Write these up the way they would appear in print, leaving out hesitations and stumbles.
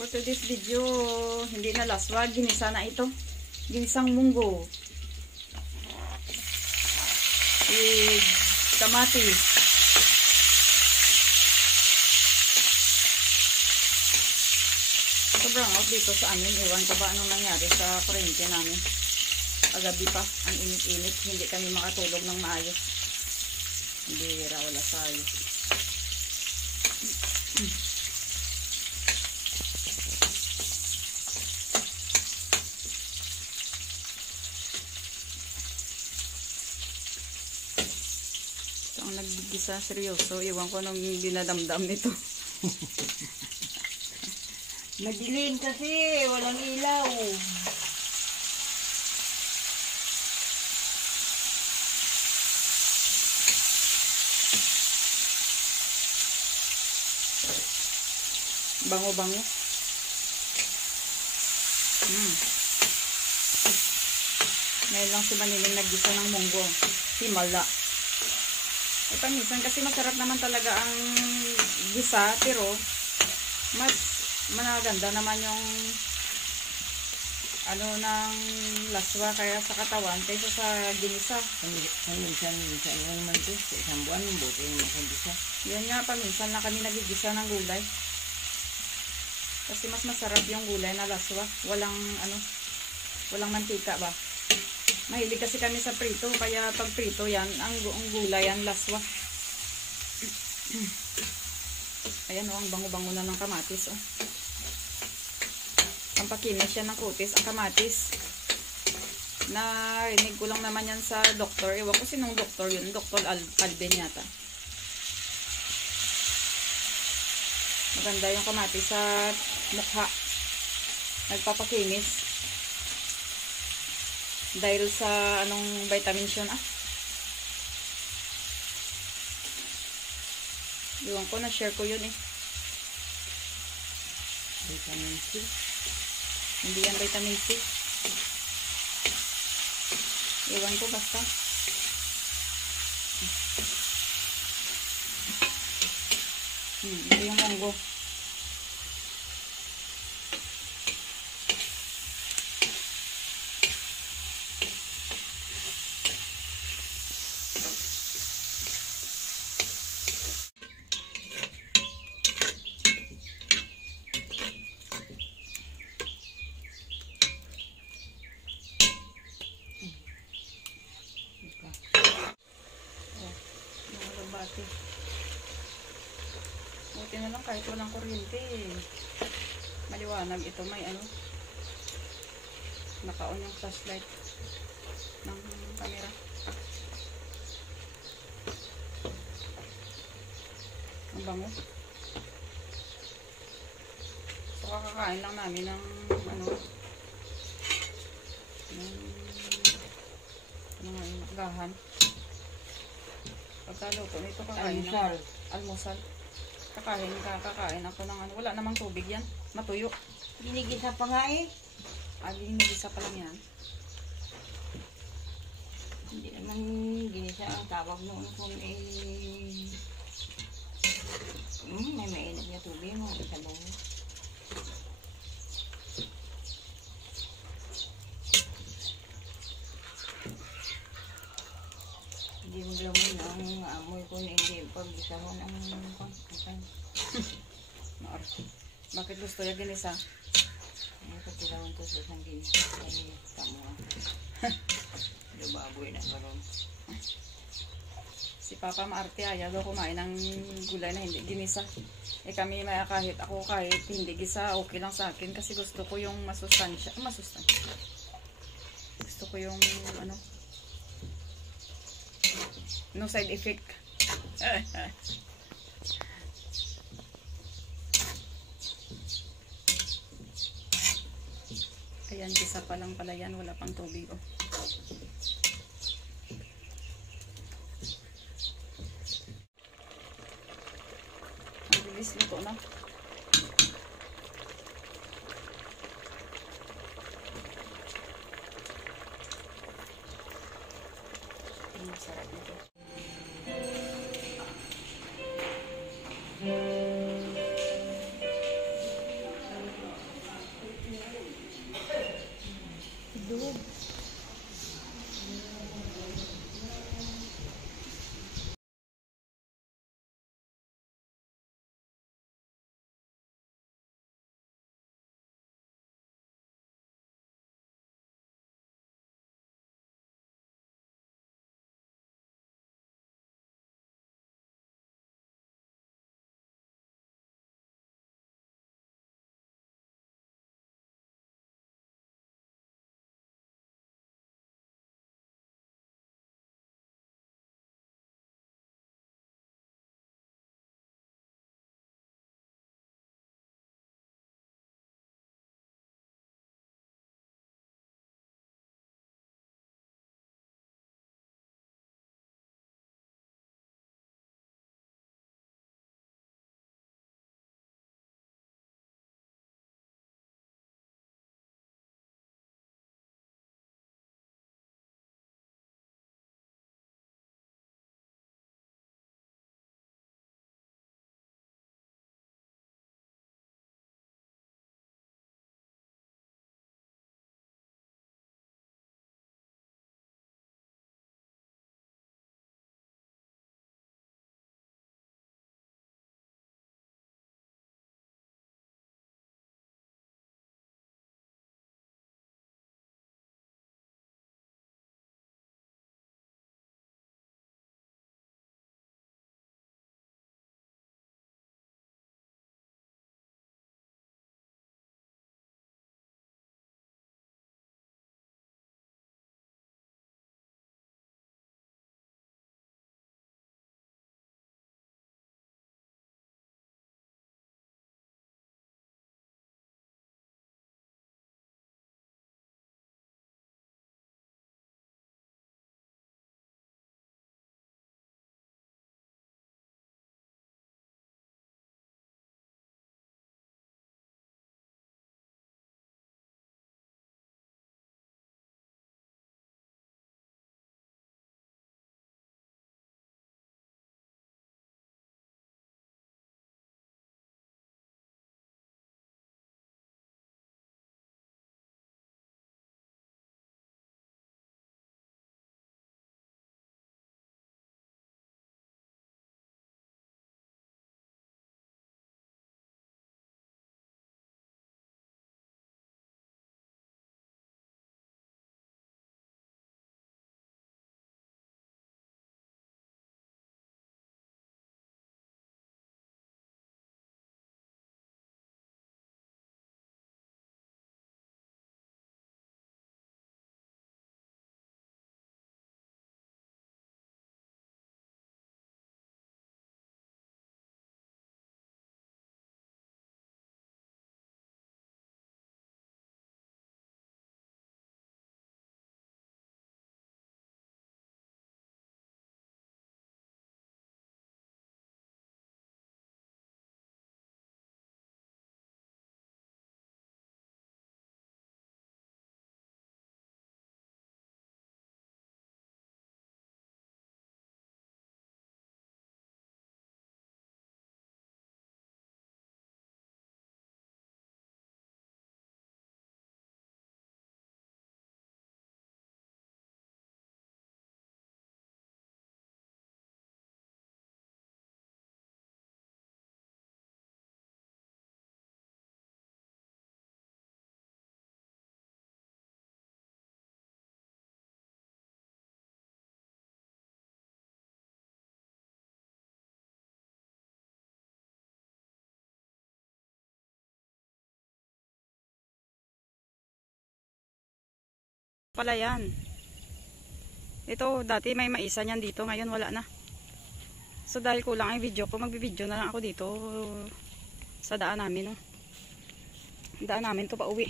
For today's video, hindi na laswa, ginisa na ito. Ginisang munggo. With kamatis. Sobrang out dito sa amin. Iwan ko ba anong nangyari sa kuryente namin. Kagabi pa, ang init-init. Hindi kami makatulog ng maayos. Hindi wala sayo. Ang naggigisa, seryoso. Iwan ko nung dinadamdam nito. Madilim kasi, walang ilaw. Bango-bango. Ngayon lang si Maniling naggisa ng munggo. Himala. Eh, paminsan kasi masarap naman talaga ang gisa, pero mas managanda naman yung ano ng laswa kaya sa katawan kaysa sa ginisa. Minsan naman ito, sa isang buwan, buti yung makagisa. Yan nga, paminsan na kami nagigisa ng gulay. Kasi mas masarap yung gulay na laswa. Walang mantika ba? Mahilig kasi kami sa prito, kaya pag prito yan, ang gulay yan laswa. Ayan o, ang bango-bango na ng kamatis o. Ang pakinis yan ng kutis, ang kamatis. Narinig ko lang naman yan sa doktor. Ewan ko sinong doktor yun, Dr. Alvin yata. Maganda yung kamatis sa mukha. Nagpapakinis. Dahil sa anong vitamins yun Iwan ko, na-share ko yun eh. Vitamin C. Hindi yan vitamin C. Iwan ko basta. Ito yung munggo. Buti na lang kahit walang kuryente maliwanag ito, may naka-on yung flashlight ng camera. Ang bango. So kakakain lang namin ng gahan. Pagkaluto nito kakain ng almusal. Kakain ako ng wala namang tubig yan. Matuyo. Ginigisa pa nga eh. Ginigisa pa lang yan. Hindi naman ginisa ang tawag noon kung may mainit na tubig mo. Isabaw mo. Hindi mo lamon ang amoy ko na hindi pag-gisahon ang pagkakan. Bakit gusto niya ginisa? Ang katilawan to sa isang ginisa. Ay, tamo. Lubaboy na karon. Si Papa maarte, ayaw daw kumain ng gulay na hindi ginisa. Eh kami kahit ako kahit hindi gisa, okay lang sa akin kasi gusto ko yung masustansya. Gusto ko yung no side effect. Ayan, gisa pa lang pala yan, wala pang tubig Ang bilis nito na. Ang sarap nito. palayan. Ito, dati may maisa niyan dito, ngayon wala na. So dahil kulang ang video ko, magbibideo na lang ako dito sa daan namin. No? Daan namin to pa uwi.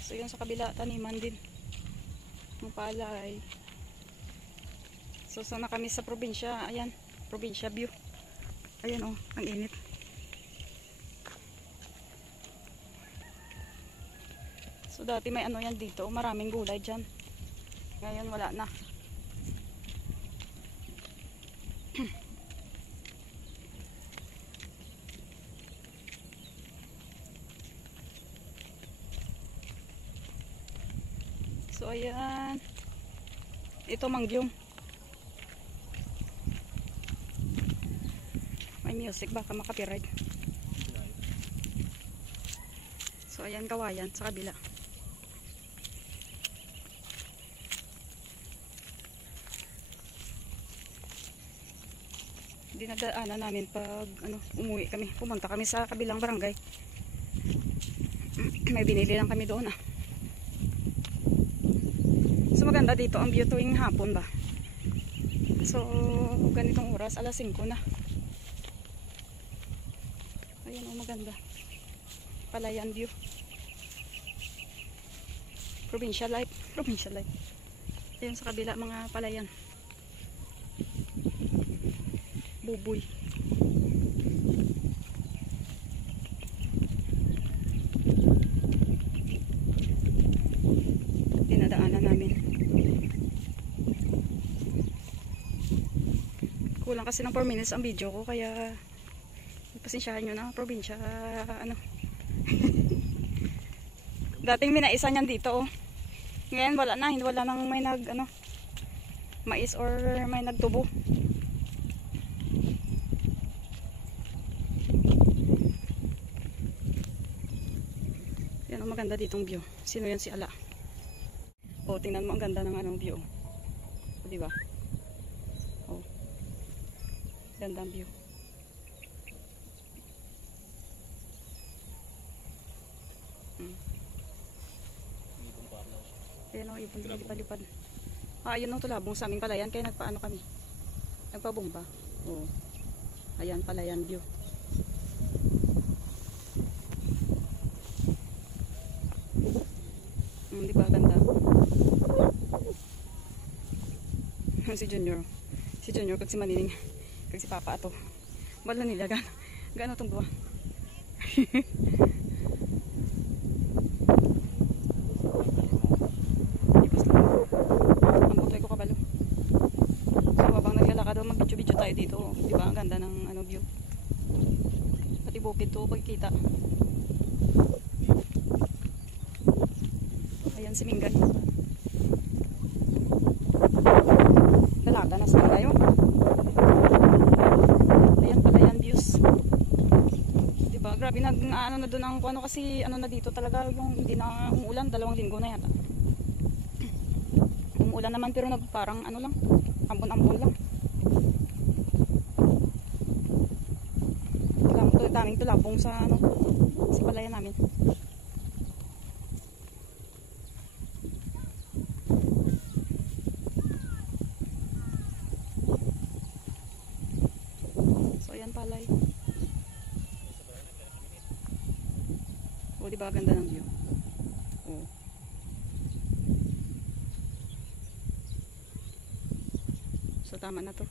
So yun sa kabila, taniman din. Ang palay. So sana kami sa probinsya. Ayan, probinsya view. Ayan oh, ang init. So dati may ano yan dito, maraming gulay dyan. Ngayon wala na. So ayan. Ito mangyong. May music baka makapiright. So ayan kawayan sa kabila. Dinadaanan namin pag umuwi kami. Pumunta kami sa kabilang barangay. May binili lang kami doon So maganda dito ang view tuwing hapon ba. So ganitong oras alas 5 na. Ayan maganda. Palayan view. Provincial life. Provincial life. Ayan sa kabila mga palayan. Buboy. Dinadaanan namin. Kulang kasi ng 4 minutes ang video ko kaya pasensyahan nyo na probinsya dating minaisa niyan dito ngayon wala na, hindi wala nang may nag mais or may nagtubo. Yan maganda ditong view. Sino yan? Si Ala. Oh, tingnan mo ang ganda ng view. O, diba? Oh. Gandang view. Ayan o, ibon lipad-lipad. Ayun ang tulabong sa aming palayan. Kaya nagpaano kami. Nagpabomba. Oh. Ayan, palayan view. Di ba ganda? Si Junior. Si Junior kag si Manining. Kag si Papa ato. Wala nila gano tong duwa. Ang butoy ko kabalo. So habang naglalakad daw mag-video tayo dito. Di ba ang ganda ng view. Pati bukid to pagkita. Ayan si Minggan. Dalaga na sa tayo. Ayan pala yan views. Diba? Grabe na doon ang kasi na dito talaga yung hindi na umuulan. 2 linggo na yata. Umuulan naman pero parang lang. Ambon-ambon lang. Daming tulabong sa sa palayan namin. Palay. O, diba ganda ng view? O. So, tama na to.